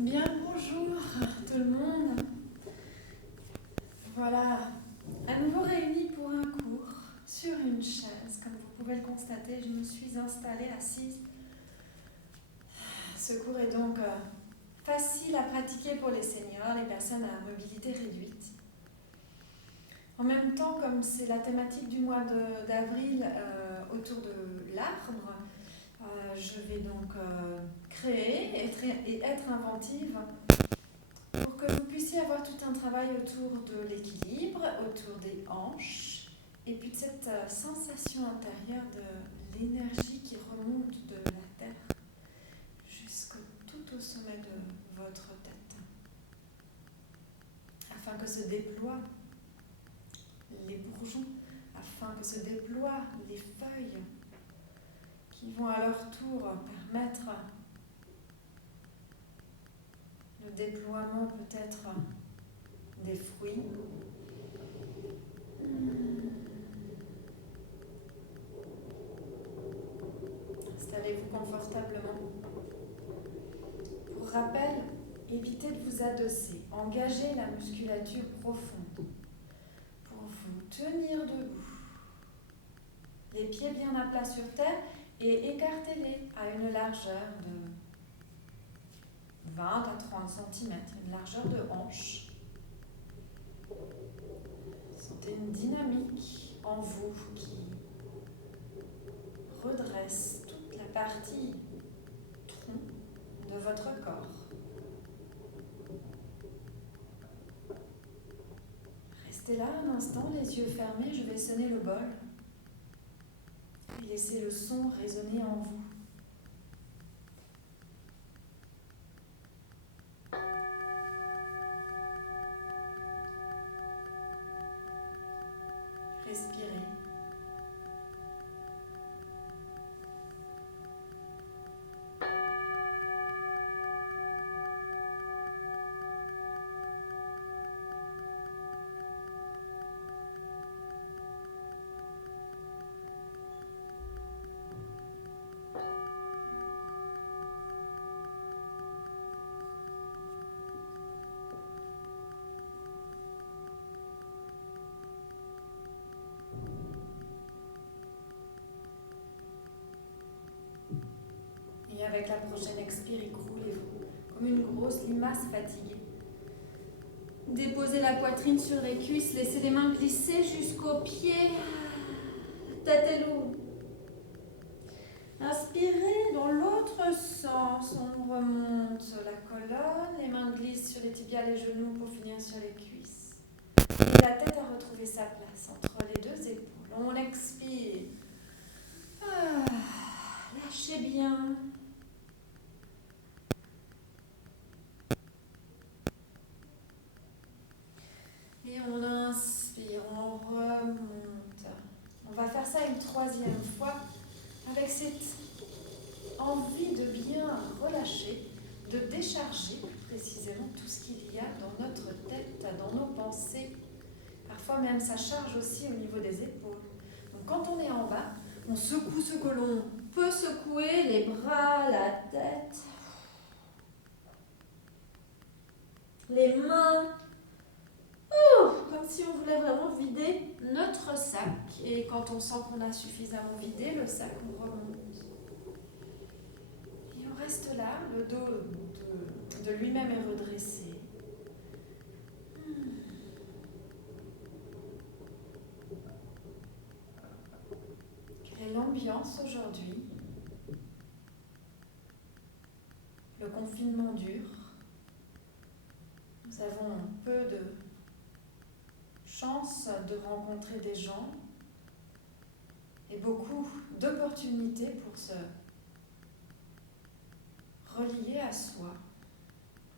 Bien, bonjour tout le monde. Voilà, à nouveau réunis pour un cours sur une chaise. Comme vous pouvez le constater, je me suis installée assise. Ce cours est donc facile à pratiquer pour les seniors, les personnes à mobilité réduite. En même temps, comme c'est la thématique du mois d'avril autour de l'arbre, je vais donc créer et être inventive pour que vous puissiez avoir tout un travail autour de l'équilibre, autour des hanches, et puis de cette sensation intérieure de l'énergie qui remonte de la terre tout au sommet de votre tête, afin que se déploient les bourgeons, afin que se déploient les feuilles, qui vont à leur tour permettre le déploiement peut-être des fruits. Installez-vous confortablement. Pour rappel, évitez de vous adosser. Engagez la musculature profonde pour vous tenir debout. Les pieds bien à plat sur terre et écartez-les à une largeur de 20 à 30 cm, une largeur de hanche. Sentez une dynamique en vous qui redresse toute la partie tronc de votre corps. Restez là un instant, les yeux fermés, je vais sonner le bol. Et laissez le son résonner en vous. Respirez. Et avec la prochaine expire, écroulez-vous comme une grosse limace fatiguée. Déposez la poitrine sur les cuisses, laissez les mains glisser jusqu'aux pieds. Tête est lourde. Inspirez dans l'autre sens, on remonte la colonne, les mains glissent sur les tibias, les genoux pour finir sur les cuisses. Et la tête a retrouvé sa place entre les deux épaules. On expire. Lâchez bien. Et on inspire, on remonte. On va faire ça une troisième fois avec cette envie de bien relâcher, de décharger précisément tout ce qu'il y a dans notre tête, dans nos pensées. Parfois même ça charge aussi au niveau des épaules. Donc quand on est en bas, on secoue ce que l'on peut secouer, les bras, la tête, les mains. Comme si on voulait vraiment vider notre sac. Et quand on sent qu'on a suffisamment vidé le sac, on remonte. Et on reste là, le dos de lui-même est redressé. Quelle est l'ambiance aujourd'hui? Le confinement dure. Nous avons peu de chance de rencontrer des gens et beaucoup d'opportunités pour se relier à soi.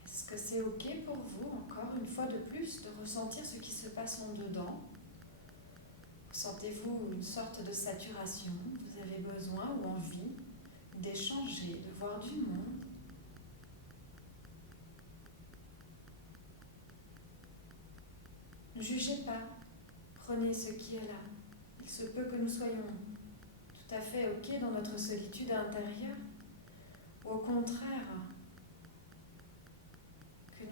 Est-ce que c'est ok pour vous, encore une fois de plus, de ressentir ce qui se passe en dedans? Sentez-vous une sorte de saturation? Vous avez besoin ou envie d'échanger, de voir du monde? Ne jugez pas, prenez ce qui est là. Il se peut que nous soyons tout à fait ok dans notre solitude intérieure. Au contraire,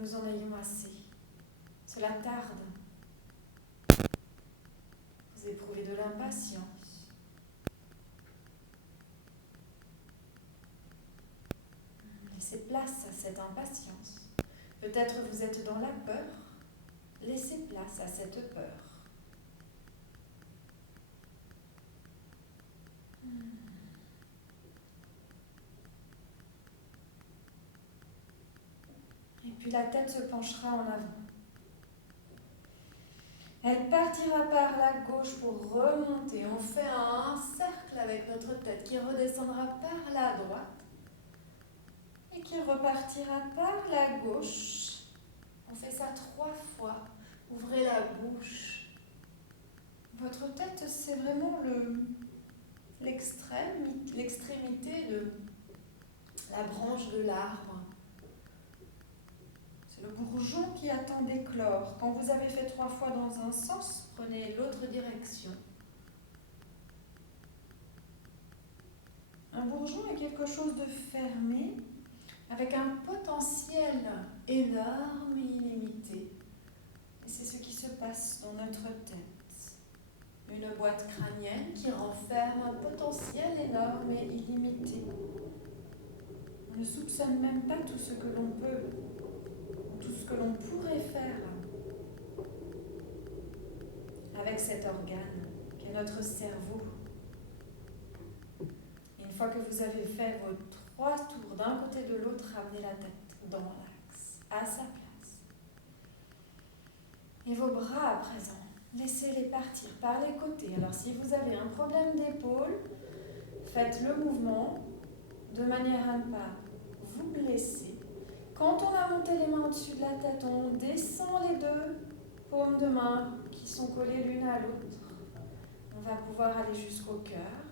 que nous en ayons assez. Cela tarde. Vous éprouvez de l'impatience. Laissez place à cette impatience. Peut-être vous êtes dans la peur. Laissez place à cette peur. Et puis la tête se penchera en avant. Elle partira par la gauche pour remonter. On fait un cercle avec notre tête qui redescendra par la droite et qui repartira par la gauche. On fait ça 3 fois. Ouvrez la bouche. Votre tête, c'est vraiment l'extrémité de la branche de l'arbre. C'est le bourgeon qui attend d'éclore. Quand vous avez fait 3 fois dans un sens, prenez l'autre direction. Un bourgeon est quelque chose de fermé, avec un potentiel énorme et illimité. Et c'est ce qui se passe dans notre tête. Une boîte crânienne qui renferme un potentiel énorme et illimité. On ne soupçonne même pas tout ce que l'on peut, tout ce que l'on pourrait faire avec cet organe qui est notre cerveau. Et une fois que vous avez fait vos 3 tours d'un côté de l'autre, ramenez la tête dans l'axe, à sa place. Et vos bras à présent, laissez-les partir par les côtés. Alors si vous avez un problème d'épaule, faites le mouvement de manière à ne pas vous blesser. Quand on a monté les mains au-dessus de la tête, on descend les 2 paumes de main qui sont collées l'une à l'autre. On va pouvoir aller jusqu'au cœur.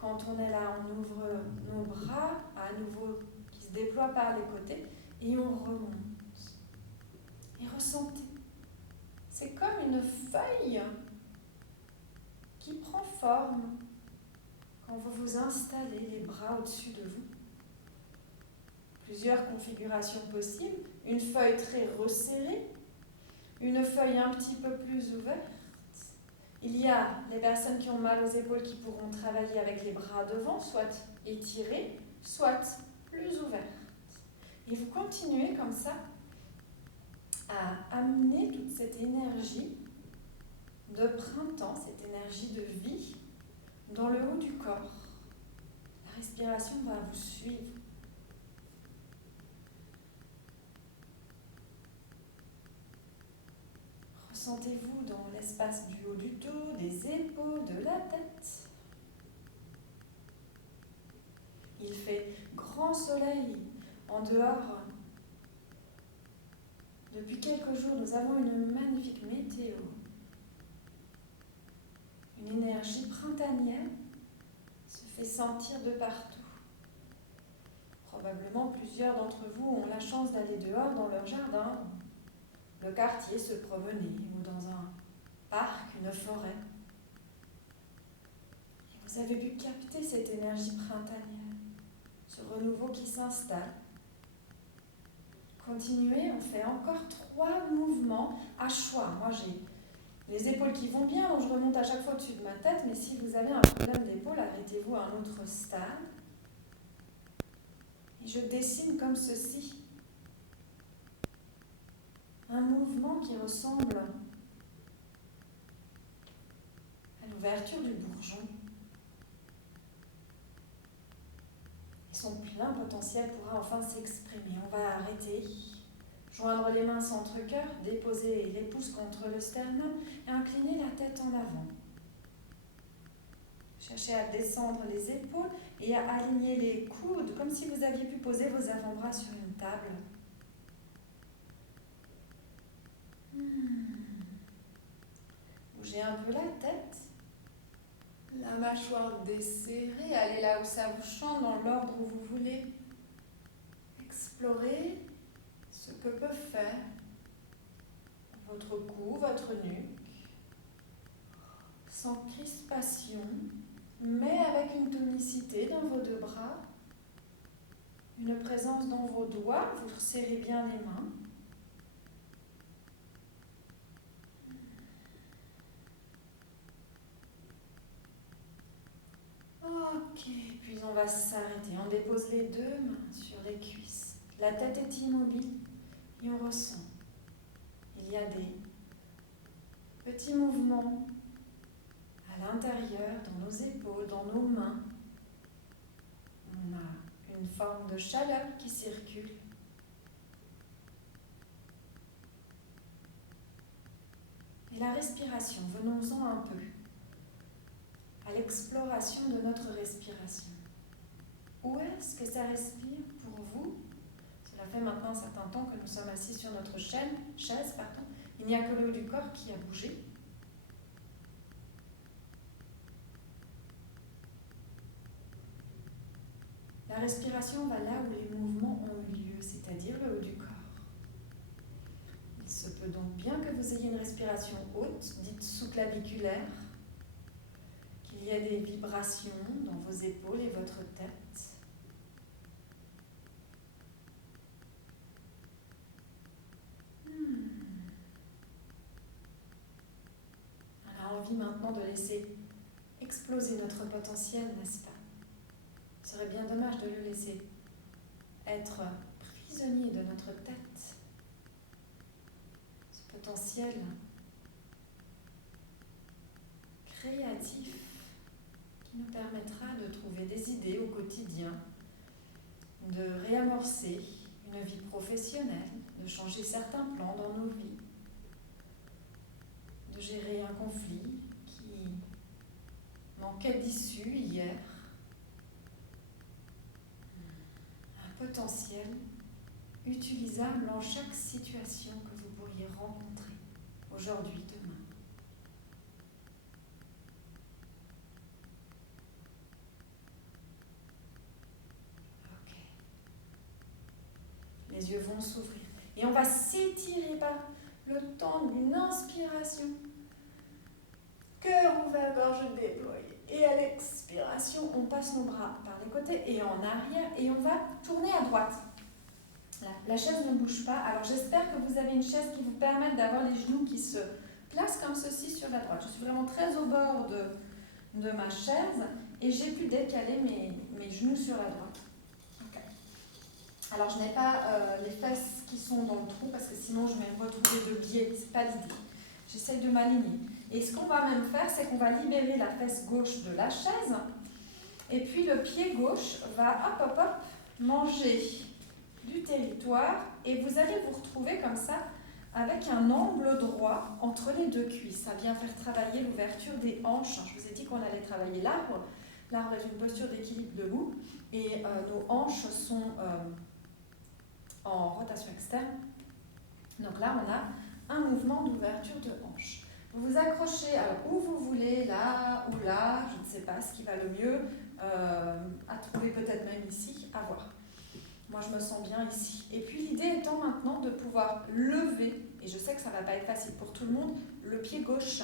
Quand on est là, on ouvre nos bras à nouveau qui se déploient par les côtés et on remonte. Et ressentez. C'est comme une feuille qui prend forme quand vous vous installez les bras au-dessus de vous. Plusieurs configurations possibles. Une feuille très resserrée, une feuille un petit peu plus ouverte. Il y a les personnes qui ont mal aux épaules qui pourront travailler avec les bras devant, soit étirés, soit plus ouverts. Et vous continuez comme ça à amener toute cette énergie de printemps, cette énergie de vie dans le haut du corps. La respiration va vous suivre. Ressentez-vous dans l'espace du haut du dos, des épaules, de la tête. Il fait grand soleil en dehors. Depuis quelques jours, nous avons une magnifique météo. Une énergie printanière se fait sentir de partout. Probablement plusieurs d'entre vous ont la chance d'aller dehors dans leur jardin, le quartier, se promener, ou dans un parc, une forêt. Et vous avez pu capter cette énergie printanière, ce renouveau qui s'installe. Continuez, on fait encore 3 mouvements à choix. Moi, j'ai les épaules qui vont bien, donc je remonte à chaque fois au-dessus de ma tête, mais si vous avez un problème d'épaule, arrêtez-vous à un autre stade. Et je dessine comme ceci. Un mouvement qui ressemble à l'ouverture du bourgeon. Et son plein potentiel pourra enfin s'exprimer. On va arrêter, joindre les mains centre-cœur, déposer les pouces contre le sternum et incliner la tête en avant. Cherchez à descendre les épaules et à aligner les coudes comme si vous aviez pu poser vos avant-bras sur une table. Bougez un peu la tête, la mâchoire desserrée, allez là où ça vous chante, dans l'ordre où vous voulez. Explorez ce que peut faire votre cou, votre nuque, sans crispation, mais avec une tonicité dans vos 2 bras, une présence dans vos doigts, vous serrez bien les mains. Ok, puis on va s'arrêter. On dépose les deux mains sur les cuisses. La tête est immobile et on ressent. Il y a des petits mouvements à l'intérieur, dans nos épaules, dans nos mains. On a une forme de chaleur qui circule. Et la respiration, venons-en un peu à l'exploration de notre respiration. Où est-ce que ça respire pour vous? Cela fait maintenant un certain temps que nous sommes assis sur notre chaise. Il n'y a que le haut du corps qui a bougé. La respiration va là où les mouvements ont eu lieu, c'est-à-dire le haut du corps. Il se peut donc bien que vous ayez une respiration haute, dite sous-claviculaire, qu'il y ait des vibrations dans vos épaules et votre tête. On a envie maintenant de laisser exploser notre potentiel, n'est-ce pas? Ce serait bien dommage de le laisser être prisonnier de notre tête. Ce potentiel créatif qui nous permettra de trouver des idées au quotidien, de réamorcer une vie professionnelle, de changer certains plans dans nos vies, de gérer un conflit qui manquait d'issue hier. Un potentiel utilisable en chaque situation que vous pourriez rencontrer aujourd'hui, demain. Ok. Les yeux vont s'ouvrir et on va s'étirer par le temps d'une inspiration. Cœur ouvert, gorge déployée. Et à l'expiration, on passe nos bras par les côtés et en arrière et on va tourner à droite. La chaise ne bouge pas. Alors j'espère que vous avez une chaise qui vous permette d'avoir les genoux qui se placent comme ceci sur la droite. Je suis vraiment très au bord de ma chaise et j'ai pu décaler mes genoux sur la droite. Okay. Alors je n'ai pas les fesses qui sont dans le trou parce que sinon je vais me retrouver de biais. C'est pas l'idée. J'essaye de m'aligner. Et ce qu'on va même faire, c'est qu'on va libérer la fesse gauche de la chaise. Et puis le pied gauche va manger du territoire. Et vous allez vous retrouver comme ça avec un angle droit entre les deux cuisses. Ça vient faire travailler l'ouverture des hanches. Je vous ai dit qu'on allait travailler l'arbre. L'arbre est une posture d'équilibre debout. Et nos hanches sont en rotation externe. Donc là, on a un mouvement d'ouverture de hanche. Vous vous accrochez alors où vous voulez, là ou là, je ne sais pas ce qui va le mieux, à trouver peut-être même ici, à voir. Moi, je me sens bien ici. Et puis, l'idée étant maintenant de pouvoir lever, et je sais que ça ne va pas être facile pour tout le monde, le pied gauche.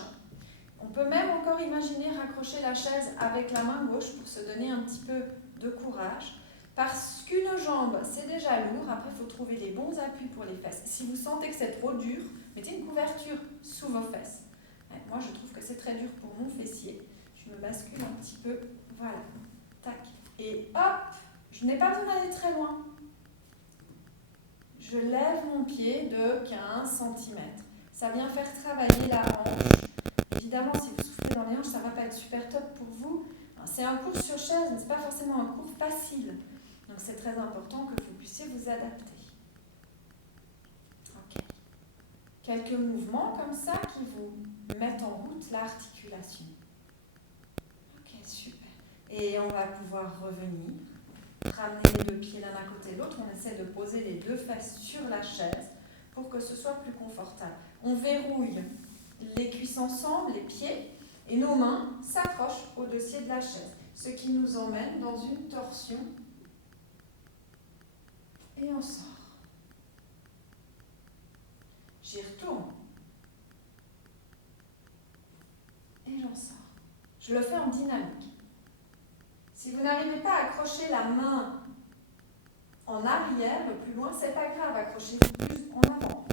On peut même encore imaginer raccrocher la chaise avec la main gauche pour se donner un petit peu de courage. Parce qu'une jambe, c'est déjà lourd. Après, il faut trouver les bons appuis pour les fesses. Si vous sentez que c'est trop dur, mettez une couverture sous vos fesses. Moi, je trouve que c'est très dur pour mon fessier. Je me bascule un petit peu. Voilà. Tac. Et hop, je n'ai pas besoin d'aller très loin. Je lève mon pied de 15 cm. Ça vient faire travailler la hanche. Évidemment, si vous souffrez dans les hanches, ça ne va pas être super top pour vous. C'est un cours sur chaise, mais ce n'est pas forcément un cours facile. Donc, c'est très important que vous puissiez vous adapter. Ok. Quelques mouvements comme ça qui vous mettent en route l'articulation. Ok, super. Et on va pouvoir revenir, ramener les deux pieds l'un à côté de l'autre. On essaie de poser les deux fesses sur la chaise pour que ce soit plus confortable. On verrouille les cuisses ensemble, les pieds, et nos mains s'accrochent au dossier de la chaise, ce qui nous emmène dans une torsion. Et on sort. J'y retourne. Et j'en sors. Je le fais en dynamique. Si vous n'arrivez pas à accrocher la main en arrière, le plus loin, c'est pas grave, accrochez-vous plus en avant.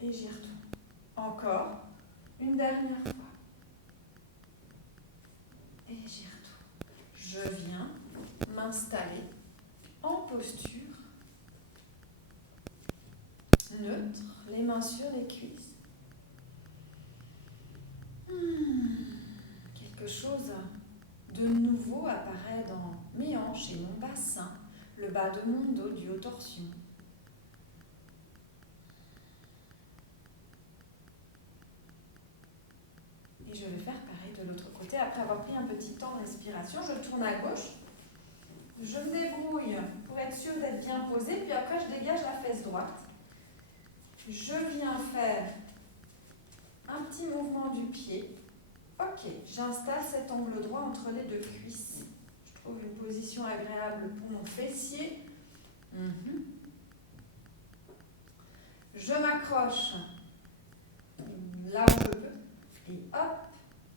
Et j'y retourne. Encore une dernière fois. Et j'y retourne. m'installer en posture neutre, les mains sur les cuisses. Quelque chose de nouveau apparaît dans mes hanches et mon bassin, le bas de mon dos, du haut torsion. Et je vais faire pareil de l'autre côté. Après avoir pris un petit temps de respiration, je tourne à gauche. Je me débrouille pour être sûre d'être bien posée, puis après je dégage la fesse droite. Je viens faire un petit mouvement du pied. Ok, j'installe cet angle droit entre les deux cuisses. Je trouve une position agréable pour mon fessier. Je m'accroche là où je peux. Et hop,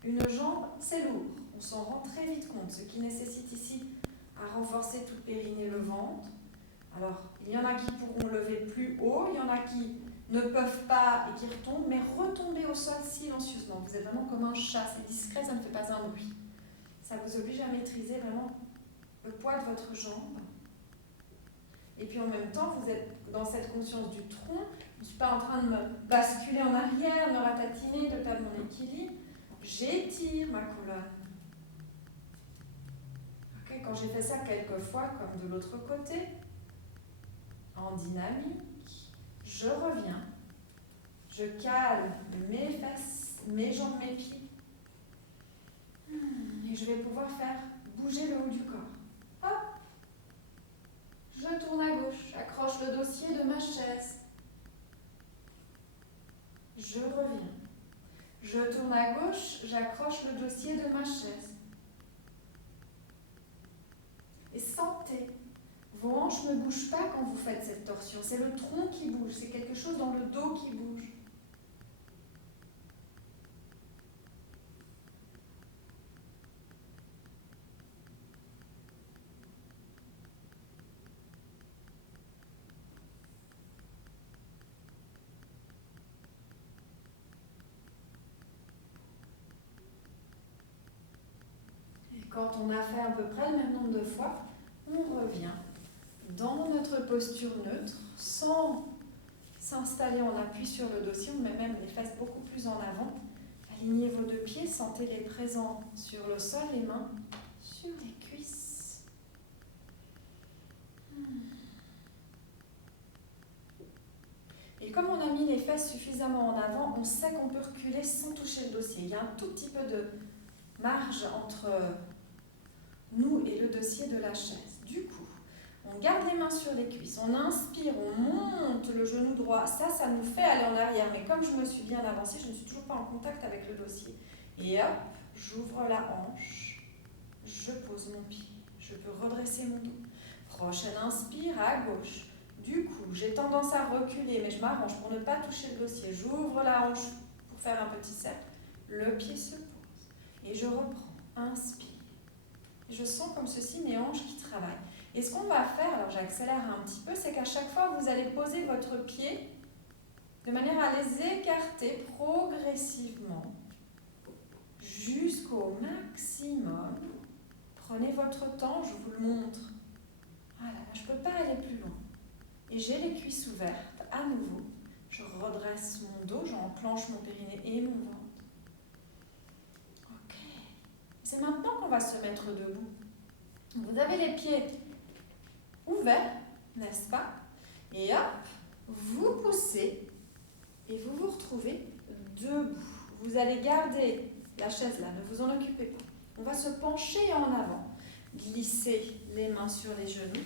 une jambe, c'est lourd. On s'en rend très vite compte, ce qui nécessite ici à renforcer tout le périnée, le ventre. Alors, il y en a qui pourront lever plus haut, il y en a qui ne peuvent pas et qui retombent, mais retombez au sol silencieusement. Vous êtes vraiment comme un chat, c'est discret, ça ne fait pas un bruit. Ça vous oblige à maîtriser vraiment le poids de votre jambe. Et puis en même temps, vous êtes dans cette conscience du tronc. Je ne suis pas en train de me basculer en arrière, me ratatiner, de perdre mon équilibre. J'étire ma colonne. Okay, quand j'ai fait ça quelques fois, comme de l'autre côté, en dynamique, je reviens. Je calme mes fesses, mes jambes, mes pieds. Et je vais pouvoir faire bouger le haut du corps. Hop. Je tourne à gauche, j'accroche le dossier de ma chaise. Je reviens. Je tourne à gauche, j'accroche le dossier de ma chaise. Et sentez, vos hanches ne bougent pas quand vous faites cette torsion. C'est le tronc qui bouge, c'est quelque chose dans le dos qui bouge. Quand on a fait à peu près le même nombre de fois, on revient dans notre posture neutre, sans s'installer en appui sur le dossier. On met même les fesses beaucoup plus en avant. Alignez vos deux pieds, sentez-les présents sur le sol, les mains sur les cuisses. Et comme on a mis les fesses suffisamment en avant, on sait qu'on peut reculer sans toucher le dossier. Il y a un tout petit peu de marge entre nous et le dossier de la chaise. Du coup, on garde les mains sur les cuisses, on inspire, on monte le genou droit. Ça nous fait aller en arrière. Mais comme je me suis bien avancée, je ne suis toujours pas en contact avec le dossier. Et hop, j'ouvre la hanche, je pose mon pied, je peux redresser mon dos. Prochaine inspire à gauche. Du coup, j'ai tendance à reculer, mais je m'arrange pour ne pas toucher le dossier. J'ouvre la hanche pour faire un petit cercle. Le pied se pose. Et je reprends. Inspire. Je sens comme ceci mes hanches qui travaillent. Et ce qu'on va faire, alors j'accélère un petit peu, c'est qu'à chaque fois, vous allez poser votre pied de manière à les écarter progressivement jusqu'au maximum. Prenez votre temps, je vous le montre. Voilà, je ne peux pas aller plus loin. Et j'ai les cuisses ouvertes à nouveau. Je redresse mon dos, j'enclenche mon périnée et mon ventre. Ok. C'est maintenant qu'on va se mettre debout. Vous avez les pieds ouverts, n'est-ce pas? Et hop, vous poussez et vous vous retrouvez debout. Vous allez garder la chaise là, ne vous en occupez pas. On va se pencher en avant, glisser les mains sur les genoux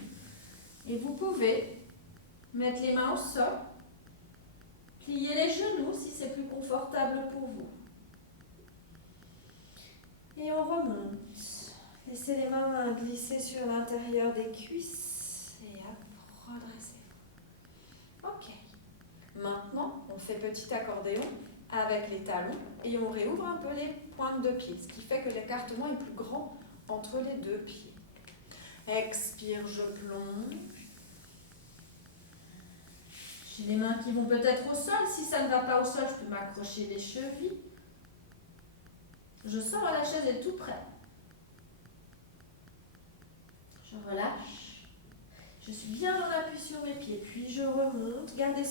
et vous pouvez mettre les mains au sol, plier les genoux si c'est plus confortable pour vous. Et on remonte. Laissez les mains glisser sur l'intérieur des cuisses et hop, redressez. Ok. Maintenant, on fait petit accordéon avec les talons et on réouvre un peu les pointes de pied, ce qui fait que l'écartement est plus grand entre les deux pieds. Expire, je plonge. J'ai les mains qui vont peut-être au sol. Si ça ne va pas au sol, je peux m'accrocher les chevilles. Je sors à la chaise et tout près. Je relâche. Je suis bien en appui sur mes pieds, puis je remonte. Gardez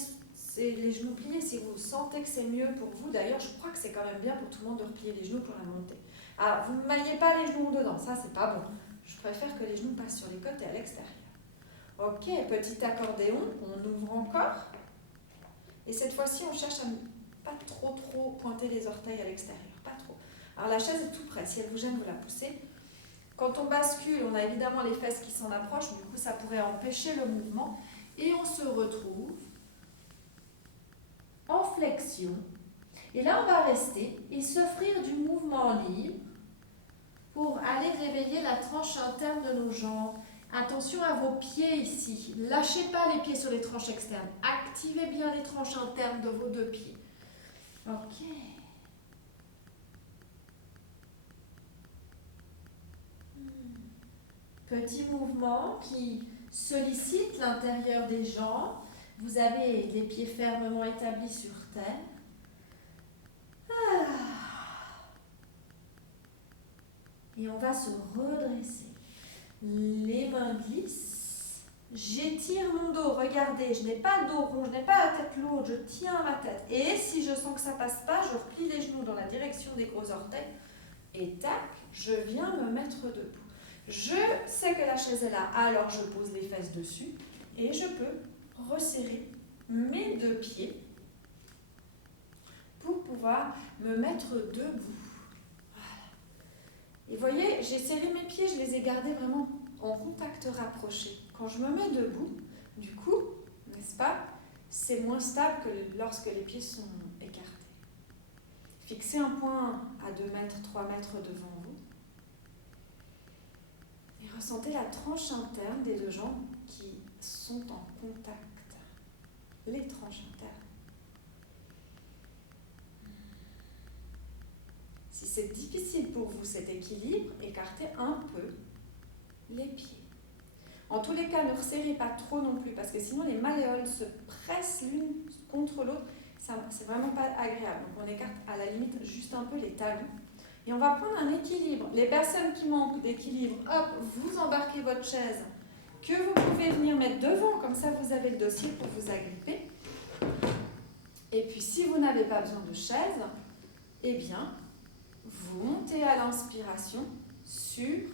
les genoux pliés si vous sentez que c'est mieux pour vous. D'ailleurs, je crois que c'est quand même bien pour tout le monde de replier les genoux pour la montée. Ah, vous ne maillez pas les genoux dedans, ça c'est pas bon. Je préfère que les genoux passent sur les côtes et à l'extérieur. Ok, petit accordéon, on ouvre encore. Et cette fois-ci, on cherche à ne pas trop pointer les orteils à l'extérieur, pas trop. Alors la chaise est tout près, si elle vous gêne, vous la poussez. Quand on bascule, on a évidemment les fesses qui s'en approchent, du coup ça pourrait empêcher le mouvement. Et on se retrouve en flexion. Et là, on va rester et s'offrir du mouvement libre pour aller réveiller la tranche interne de nos jambes. Attention à vos pieds ici. Lâchez pas les pieds sur les tranches externes. Activez bien les tranches internes de vos deux pieds. Ok. Petit mouvement qui sollicite l'intérieur des jambes. Vous avez les pieds fermement établis sur terre. Et on va se redresser. Les mains glissent. J'étire mon dos. Regardez, je n'ai pas le dos rond, je n'ai pas la tête lourde, je tiens ma tête. Et si je sens que ça ne passe pas, je replie les genoux dans la direction des gros orteils. Et tac, je viens me mettre debout. Je sais que la chaise est là, alors je pose les fesses dessus et je peux resserrer mes deux pieds pour pouvoir me mettre debout. Et vous voyez, j'ai serré mes pieds, je les ai gardés vraiment en contact rapproché. Quand je me mets debout, du coup, n'est-ce pas, c'est moins stable que lorsque les pieds sont écartés. Fixez un point à 2 mètres, 3 mètres devant vous. Et ressentez la tranche interne des deux jambes qui sont en contact. Les tranches internes. Si c'est difficile pour vous cet équilibre, écartez un peu les pieds. En tous les cas, ne resserrez pas trop non plus, parce que sinon les malléoles se pressent l'une contre l'autre. C'est vraiment pas agréable. Donc on écarte à la limite juste un peu les talons. Et on va prendre un équilibre. Les personnes qui manquent d'équilibre, hop, vous embarquez votre chaise, que vous pouvez venir mettre devant, comme ça vous avez le dossier pour vous agripper. Et puis si vous n'avez pas besoin de chaise, eh bien, vous montez à l'inspiration sur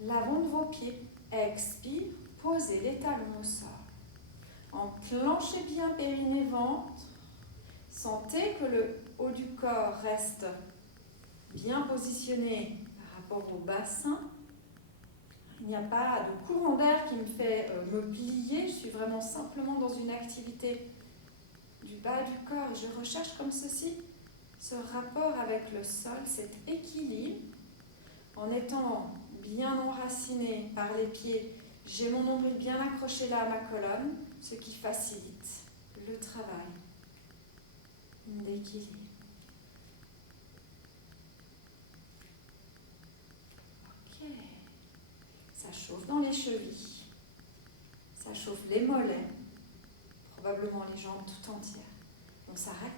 l'avant de vos pieds. Expire, posez les talons au sol. Enclenchez bien périnée, ventre. Sentez que le haut du corps reste bien positionné par rapport au bassin. Il n'y a pas de courant d'air qui me fait me plier. Je suis vraiment simplement dans une activité du bas du corps. Et je recherche comme ceci ce rapport avec le sol, cet équilibre, en étant bien enraciné par les pieds. J'ai mon nombril bien accroché là à ma colonne, ce qui facilite le travail d'équilibre. Ok. Ça chauffe dans les chevilles, ça chauffe les mollets, probablement les jambes tout entières. On s'arrête.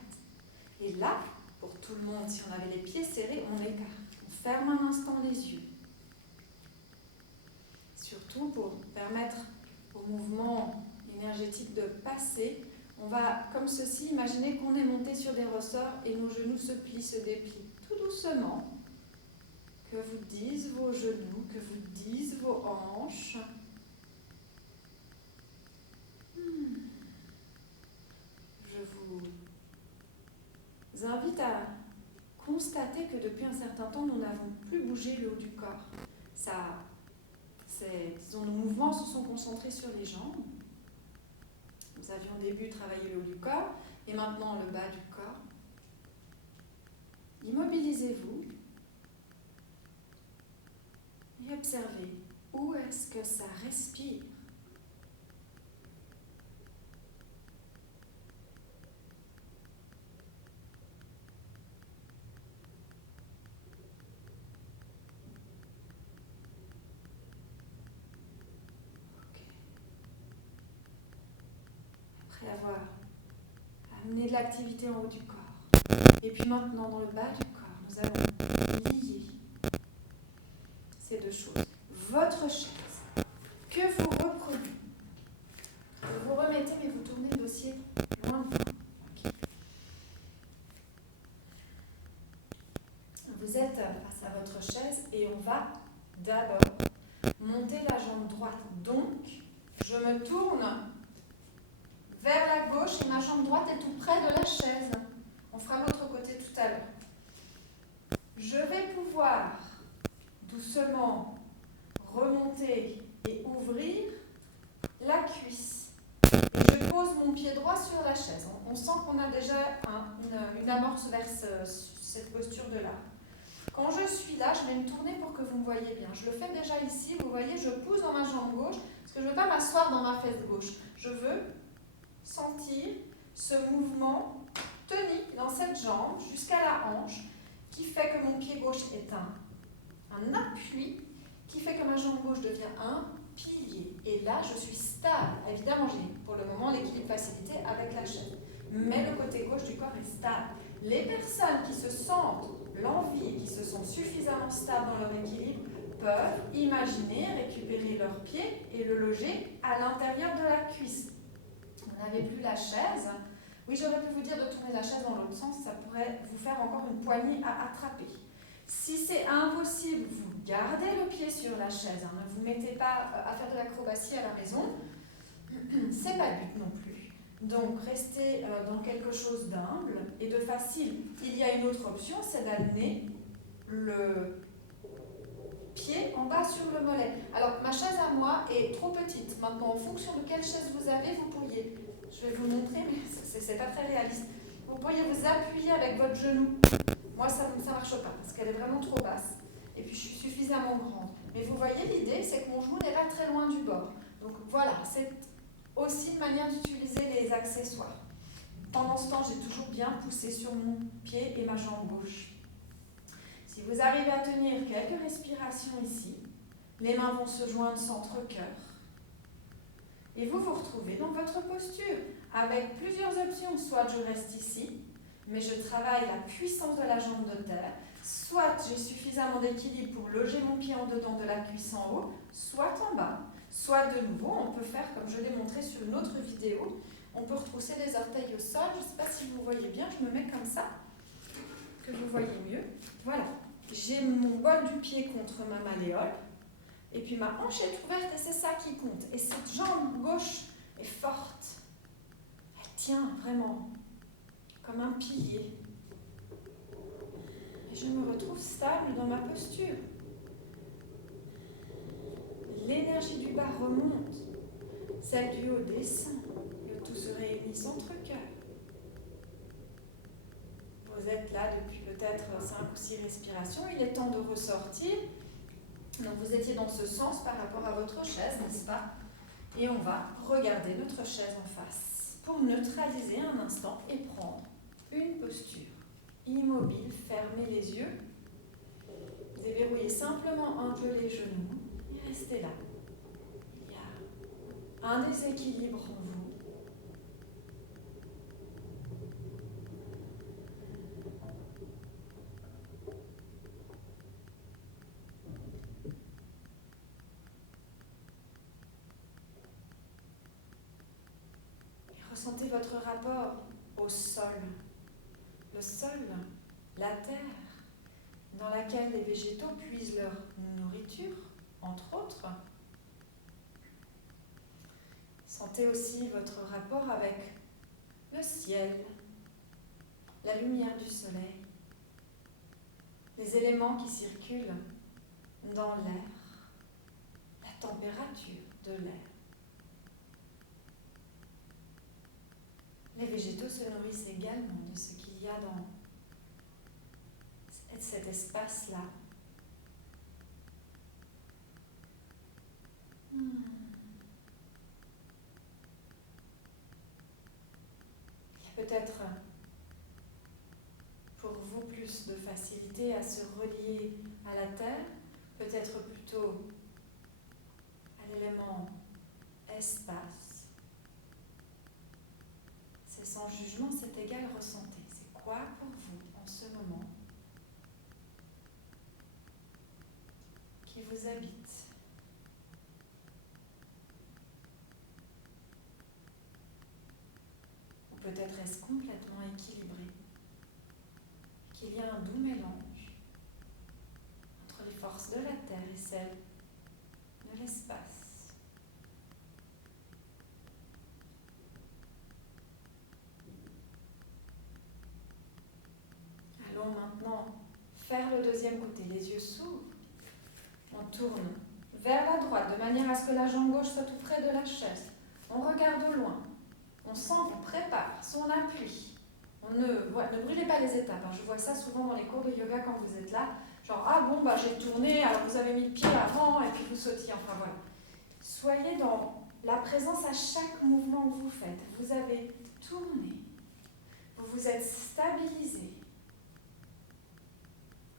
Et là, pour tout le monde, si on avait les pieds serrés, on écarte. On ferme un instant les yeux. Surtout pour permettre au mouvement énergétique de passer, on va, comme ceci, imaginer qu'on est monté sur des ressorts et nos genoux se plient, se déplient. Tout doucement, que vous disent vos genoux, que vous disent vos hanches. Je vous invite à constater que depuis un certain temps, nous n'avons plus bougé le haut du corps. Disons, nos mouvements se sont concentrés sur les jambes. Nous avions au début travaillé le haut du corps et maintenant le bas du corps. Immobilisez-vous et observez où est-ce que ça respire. Après avoir amené de l'activité en haut du corps. Et puis maintenant, dans le bas du corps, nous allons lier ces deux choses. votre chaise, que vous reprenez. Vous vous remettez, mais vous tournez le dossier loin de vous. Okay. Vous êtes face à votre chaise et on va d'abord monter la jambe droite. Donc, je me tourne vers la gauche et ma jambe droite est tout près de la chaise. On fera l'autre côté tout à l'heure. Je vais pouvoir doucement remonter et ouvrir la cuisse. Et je pose mon pied droit sur la chaise. On sent qu'on a déjà une amorce vers cette posture de là. Quand je suis là, je vais me tourner pour que vous me voyez bien. Je le fais déjà ici, vous voyez, je pousse dans ma jambe gauche, parce que je ne veux pas m'asseoir dans ma fesse gauche. Je veux sentir ce mouvement tonique dans cette jambe jusqu'à la hanche, qui fait que mon pied gauche est un appui, qui fait que ma jambe gauche devient un pilier. Et là, je suis stable. Évidemment, j'ai pour le moment l'équilibre facilité avec la chaise. Mais le côté gauche du corps est stable. Les personnes qui se sentent l'envie et qui se sentent suffisamment stables dans leur équilibre peuvent imaginer récupérer leur pied et le loger à l'intérieur de la cuisse. Vous n'avez plus la chaise. Oui, j'aurais pu vous dire de tourner la chaise dans l'autre sens, ça pourrait vous faire encore une poignée à attraper. Si c'est impossible, vous gardez le pied sur la chaise. Hein, ne vous mettez pas à faire de l'acrobatie à la maison. C'est pas le but non plus. Donc, restez dans quelque chose d'humble et de facile. Il y a une autre option, c'est d'amener le pied en bas sur le mollet. Alors, ma chaise à moi est trop petite. Maintenant, en fonction de quelle chaise vous avez, vous pourriez, je vais vous montrer, mais c'est pas très réaliste. Vous pourriez vous appuyer avec votre genou. Moi, ça ne marche pas, parce qu'elle est vraiment trop basse. Et puis, je suis suffisamment grande. Mais vous voyez, l'idée, c'est que mon genou n'est pas très loin du bord. Donc, voilà, c'est aussi une manière d'utiliser les accessoires. Pendant ce temps, j'ai toujours bien poussé sur mon pied et ma jambe gauche. Si vous arrivez à tenir quelques respirations ici, les mains vont se joindre centre-cœur. Et vous vous retrouvez dans votre posture avec plusieurs options. Soit je reste ici, mais je travaille la puissance de la jambe de terre. Soit j'ai suffisamment d'équilibre pour loger mon pied en dedans de la cuisse en haut, soit en bas. Soit de nouveau, on peut faire comme je l'ai montré sur une autre vidéo, on peut retrousser les orteils au sol. Je ne sais pas si vous voyez bien, je me mets comme ça, que vous voyez mieux. Voilà, j'ai mon bol du pied contre ma malléole, et puis ma hanche est ouverte et c'est ça qui compte. Et cette jambe gauche est forte, elle tient vraiment comme un pilier. Et je me retrouve stable dans ma posture. L'énergie du bas remonte, celle du haut descend, le tout se réunit centre-cœur. Vous êtes là depuis peut-être 5 ou 6 respirations, il est temps de ressortir. Donc vous étiez dans ce sens par rapport à votre chaise, n'est-ce pas? Et on va regarder notre chaise en face pour neutraliser un instant et prendre une posture immobile, fermez les yeux, déverrouillez simplement un peu les genoux. Restez là. Il y a un déséquilibre en vous. Et ressentez votre rapport au sol. Le sol, la terre, dans laquelle les végétaux puisent leur nourriture, entre autres. Sentez aussi votre rapport avec le ciel, la lumière du soleil, les éléments qui circulent dans l'air, la température de l'air. Les végétaux se nourrissent également de ce qu'il y a dans cet espace-là. Il y a peut-être pour vous plus de facilité à se relier à la terre, peut-être plutôt à l'élément espace. C'est sans jugement, c'est égal, ressentez. C'est quoi pour vous en ce moment qui vous habite? peut-être est-ce complètement équilibré, qu'il y a un doux mélange entre les forces de la Terre et celles de l'espace. Allons maintenant faire le deuxième côté. Les yeux s'ouvrent. On tourne vers la droite de manière à ce que la jambe gauche soit tout près de la chaise. On regarde au loin. On sent qu'on prépare son appui. Ne brûlez pas les étapes. Je vois ça souvent dans les cours de yoga quand vous êtes là. Genre, ah bon, j'ai tourné, alors vous avez mis le pied avant et puis vous sautiez. Enfin voilà. Soyez dans la présence à chaque mouvement que vous faites. Vous avez tourné. Vous vous êtes stabilisé.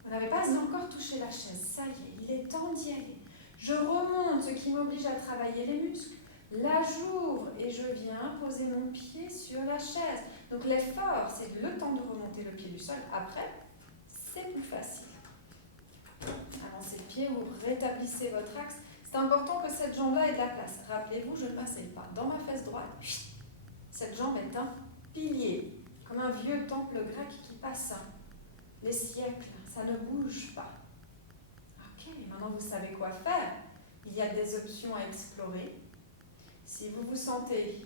Vous n'avez pas encore touché la chaise. Ça y est, il est temps d'y aller. Je remonte, ce qui m'oblige à travailler les muscles. Là, j'ouvre et je viens poser mon pied sur la chaise. Donc l'effort, c'est le temps de remonter le pied du sol. Après, c'est plus facile. Avancez le pied ou rétablissez votre axe. C'est important que cette jambe-là ait de la place. Rappelez-vous, je ne passais pas dans ma fesse droite. Cette jambe est un pilier, comme un vieux temple grec qui passe les siècles. Ça ne bouge pas. Ok, maintenant vous savez quoi faire. Il y a des options à explorer. Si vous vous sentez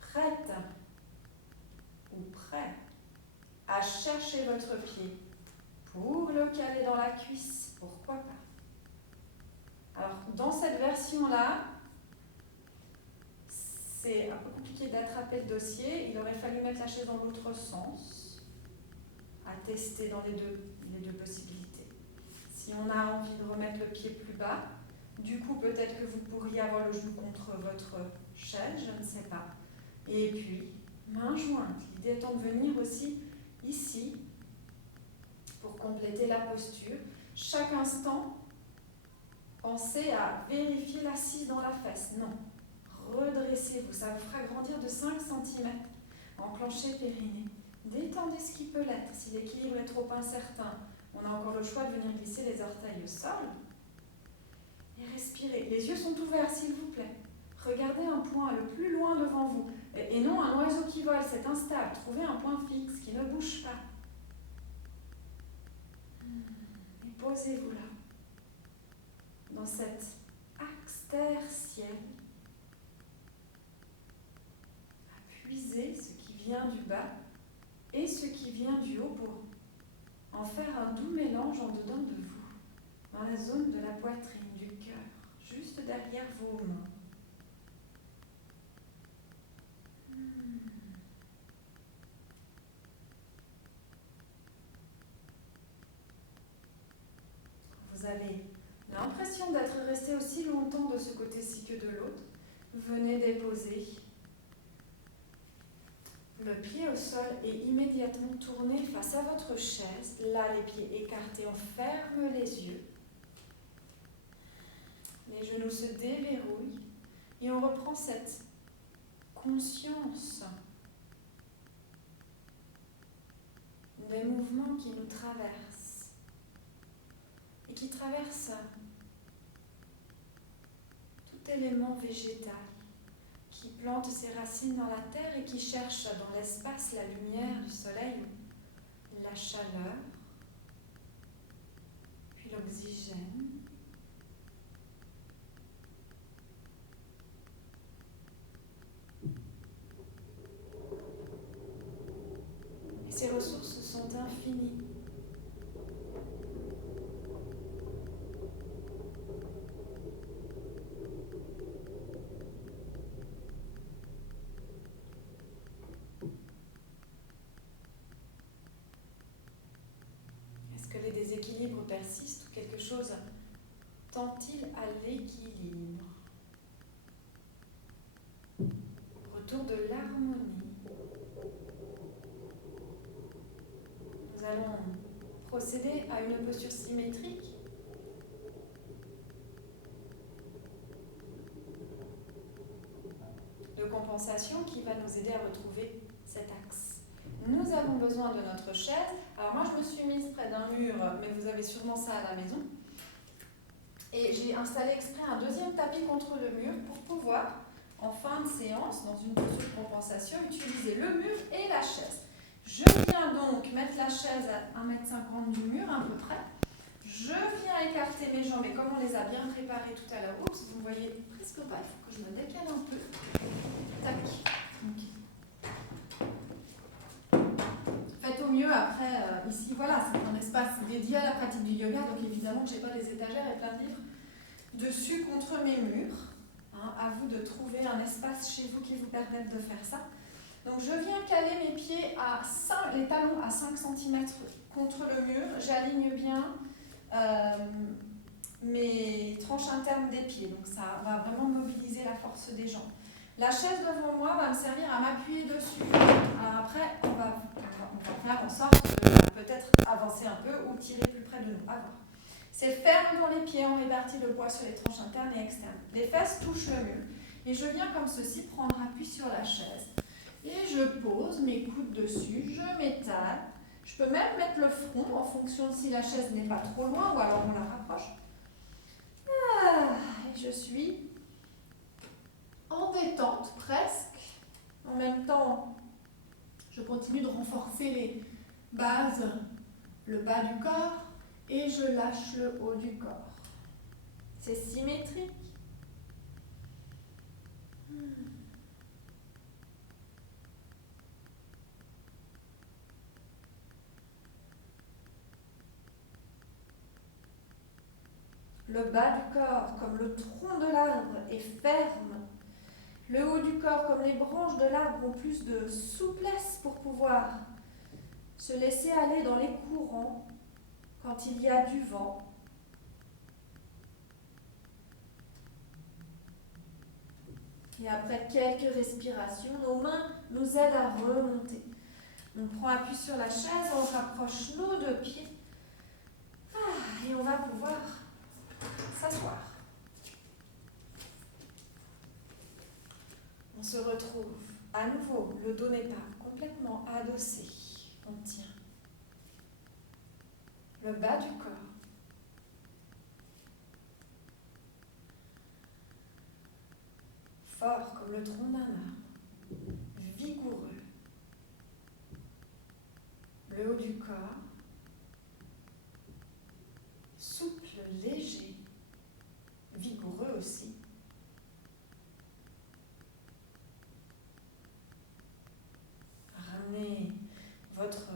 prête ou prêt à chercher votre pied pour le caler dans la cuisse, pourquoi pas? Alors, dans cette version-là, c'est un peu compliqué d'attraper le dossier. Il aurait fallu mettre la chaise dans l'autre sens, à tester dans les deux possibilités. Si on a envie de remettre le pied plus bas, du coup, peut-être que vous pourriez avoir le genou contre votre chaise, je ne sais pas. Et puis, main jointe. L'idée étant de venir aussi ici pour compléter la posture. Chaque instant, pensez à vérifier l'assise dans la fesse. Non. Redressez-vous. Ça vous fera grandir de 5 cm. Enclenchez périnée. Détendez ce qui peut l'être. Si l'équilibre est trop incertain, on a encore le choix de venir glisser les orteils au sol. Et respirez. Les yeux sont ouverts, s'il vous plaît. Regardez un point le plus loin devant vous. Et non un oiseau qui vole, c'est instable. Trouvez un point fixe qui ne bouge pas. Et posez-vous là. Dans cet axe terre-ciel. Puisez ce qui vient du bas et ce qui vient du haut pour en faire un doux mélange en dedans de vous, dans la zone de la poitrine, du cœur, juste derrière vos mains. Vous avez l'impression d'être resté aussi longtemps de ce côté-ci que de l'autre. Venez déposer le pied au sol et immédiatement tournez face à votre chaise. Là, les pieds écartés, on ferme les yeux. Les genoux se déverrouillent et on reprend cette conscience des mouvements qui nous traversent et qui traversent tout élément végétal qui plante ses racines dans la terre et qui cherche dans l'espace la lumière du soleil, la chaleur, puis l'oxygène. Et ces ressources sont infinies. Persiste ou quelque chose tend-il à l'équilibre? Retour de l'harmonie. Nous allons procéder à une posture symétrique. De compensation qui va nous aider à retrouver cet axe. Nous avons besoin de notre chaise. Alors moi, je me suis mise près d'un mur, mais vous avez sûrement ça à la maison. Et j'ai installé exprès un deuxième tapis contre le mur pour pouvoir, en fin de séance, dans une posture de compensation, utiliser le mur et la chaise. Je viens donc mettre la chaise à 1,50 m du mur, à peu près. Je viens écarter mes jambes, et comme on les a bien préparées tout à l'heure, oups, vous ne voyez presque pas, il faut que je me décale un peu. Tac. Faites au mieux après, ici, voilà, c'est un espace dédié à la pratique du yoga, donc évidemment que je n'ai pas des étagères et plein de livres dessus contre mes murs. À vous de trouver un espace chez vous qui vous permette de faire ça. Donc je viens caler mes pieds les talons à 5 cm contre le mur. J'aligne bien mes tranches internes des pieds. Donc ça va vraiment mobiliser la force des jambes. La chaise devant moi va me servir à m'appuyer dessus. Alors après, on va faire en sorte de peut-être avancer un peu ou tirer plus près de nous. À voir. C'est ferme dans les pieds, on répartit le poids sur les tranches internes et externes. Les fesses touchent le mur. Et je viens comme ceci prendre appui sur la chaise. Et je pose mes coudes dessus, je m'étale. Je peux même mettre le front en fonction de si la chaise n'est pas trop loin ou alors on la rapproche. Et je suis en détente presque. En même temps, je continue de renforcer les bases, le bas du corps. Et je lâche le haut du corps. C'est symétrique. Le bas du corps, comme le tronc de l'arbre, est ferme. Le haut du corps, comme les branches de l'arbre, ont plus de souplesse pour pouvoir se laisser aller dans les courants quand il y a du vent. Et après quelques respirations, nos mains nous aident à remonter. On prend appui sur la chaise, on rapproche nos deux pieds et on va pouvoir s'asseoir. On se retrouve à nouveau, le dos n'est pas complètement adossé, on tient le bas du corps. Fort comme le tronc d'un arbre, vigoureux. Le haut du corps, souple, léger, vigoureux aussi. Ramenez votre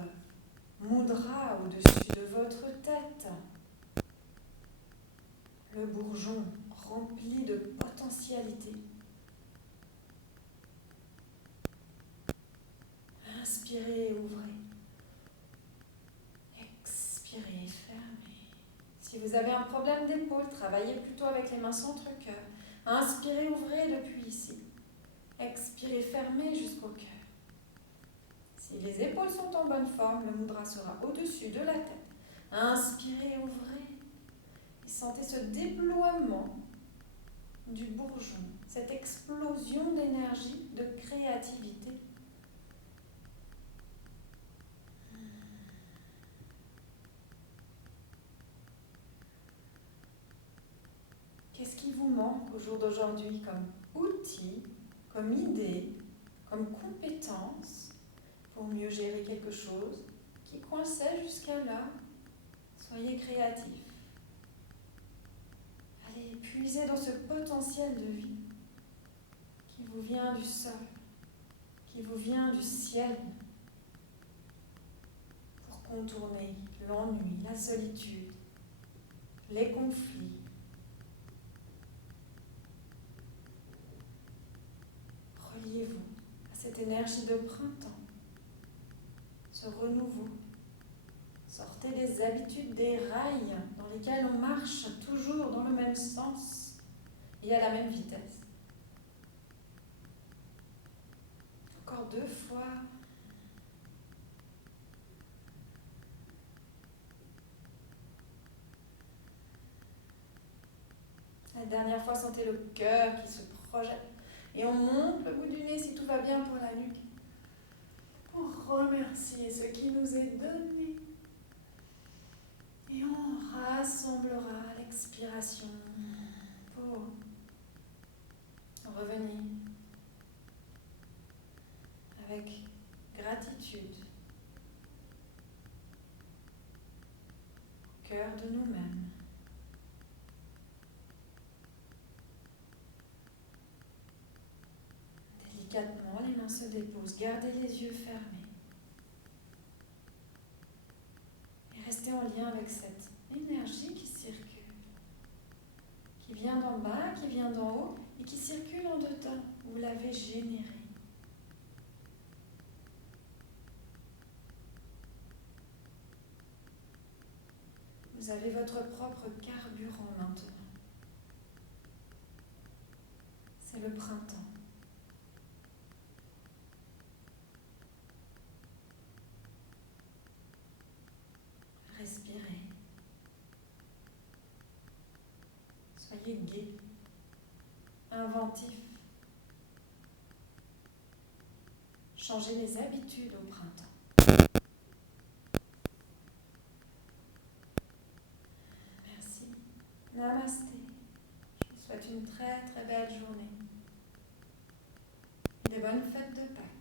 mudra au-dessus de votre tête. Le bourgeon rempli de potentialité. Inspirez et ouvrez. Expirez et fermez. Si vous avez un problème d'épaule, travaillez plutôt avec les mains centre-cœur. Inspirez, ouvrez depuis ici. Expirez, fermez jusqu'au cœur. Si les épaules sont en bonne forme, le mudra sera au-dessus de la tête. Inspirez, ouvrez. Et sentez ce déploiement du bourgeon, cette explosion d'énergie, de créativité. Qu'est-ce qui vous manque au jour d'aujourd'hui comme outil, comme idée, comme compétence pour mieux gérer quelque chose qui coinçait jusqu'à là? Soyez créatifs. Allez puiser dans ce potentiel de vie qui vous vient du sol, qui vous vient du ciel, pour contourner l'ennui, la solitude, les conflits. Reliez-vous à cette énergie de printemps, ce renouveau. Sortez des habitudes, des rails dans lesquels on marche toujours dans le même sens et à la même vitesse. Encore 2 fois. La dernière fois, sentez le cœur qui se projette. Et on monte le bout du nez si tout va bien pour la nuque. Pour remercier ce qui nous est donné. Et on rassemblera à l'expiration pour revenir cœur de nous-mêmes. Délicatement, les mains se déposent. Gardez les yeux fermés. Et restez en lien avec cette énergie qui circule, qui vient d'en bas, qui vient d'en haut et qui circule en deux temps. Vous l'avez générée. Vous avez votre propre carburant maintenant. C'est le printemps. Respirez. Soyez gai, inventif. Changez les habitudes au printemps. Merci. Namasté. Je vous souhaite une très très belle journée. Et de bonnes fêtes de Pâques.